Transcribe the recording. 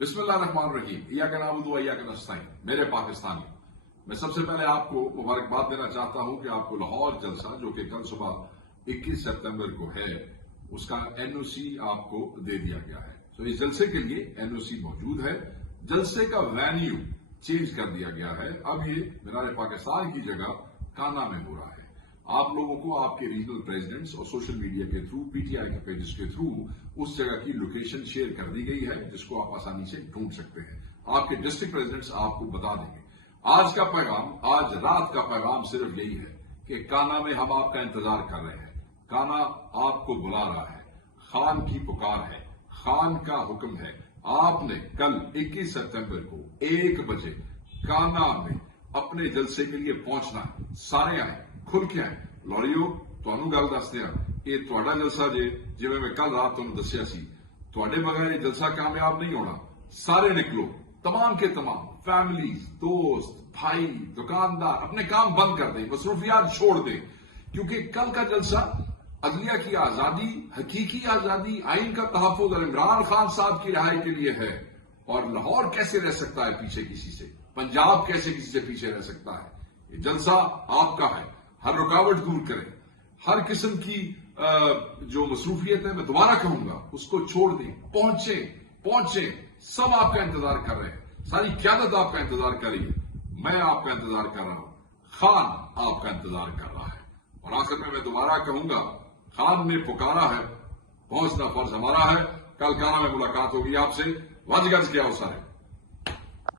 बिस्मिल्लाहिर्रहमानिर्रहीम, इय्याका नअबुदु व इय्याका नस्तईन। मेरे पाकिस्तानी, मैं सबसे पहले आपको मुबारकबाद देना चाहता हूं कि आपको लाहौर जलसा जो कि कल सुबह 21 सितंबर को है, उसका एनओसी आपको दे दिया गया है। तो इस जलसे के लिए एनओसी मौजूद है। जलसे का वेन्यू चेंज कर दिया गया है। अब ये मीनार पाकिस्तान की जगह काना में हो रहा है। आप लोगों को आपके रीजनल प्रेसिडेंट्स और सोशल मीडिया के थ्रू, पीटीआई के पेजेस के थ्रू उस जगह की लोकेशन शेयर कर दी गई है, जिसको आप आसानी से ढूंढ सकते हैं। आपके डिस्ट्रिक्ट प्रेसिडेंट्स आपको बता देंगे। आज का पैगाम, आज रात का पैगाम सिर्फ यही है कि काना में हम आपका इंतजार कर रहे हैं। काना आपको बुला रहा है। खान की पुकार है, खान का हुक्म है। आपने कल 21 सितंबर को 1 बजे काना में अपने जलसे के लिए पहुंचना है। सारे आए, खुल के आए। लौड़ियो, ਤੁਹਾਨੂੰ ਗੱਲ ਦੱਸਦੇ ਆ, ਇਹ ਤੁਹਾਡਾ ਜਲਸਾ ਜੇ, ਜਿਵੇਂ ਮੈਂ ਕੱਲ ਰਾਤ ਤੁਹਾਨੂੰ ਦੱਸਿਆ ਸੀ। ਤੁਹਾਡੇ ਬਗੈਰ ਇਹ ਜਲਸਾ ਕਾਮਯਾਬ नहीं होना। सारे निकलो, तमाम के तमाम फैमिलीज, दोस्त, भाई, दुकानदार अपने काम बंद कर दें, मसरूफियात छोड़ दें, क्योंकि कल का जलसा अदलिया की आजादी, हकीकी आजादी, आइन का तहफ़्फ़ुज़ और इमरान खान साहब की रिहाई के लिए है। और लाहौर कैसे रह सकता है पीछे किसी से, पंजाब कैसे किसी से पीछे रह सकता है। ये जलसा आपका है। हर रुकावट दूर करें, हर किस्म की जो मसरूफियत है, मैं दोबारा कहूंगा, उसको छोड़ दें। पहुंचे, सब आपका इंतजार कर रहे हैं। सारी क़यादत आपका इंतजार कर रही है। मैं आपका इंतजार कर रहा हूं। खान आपका इंतजार कर रहा है। और आखिर में मैं दोबारा कहूंगा, खान ने पुकारा है, पहुंचना फर्ज हमारा है। कल काना में मुलाकात होगी आपसे। वज गज के अवसर है।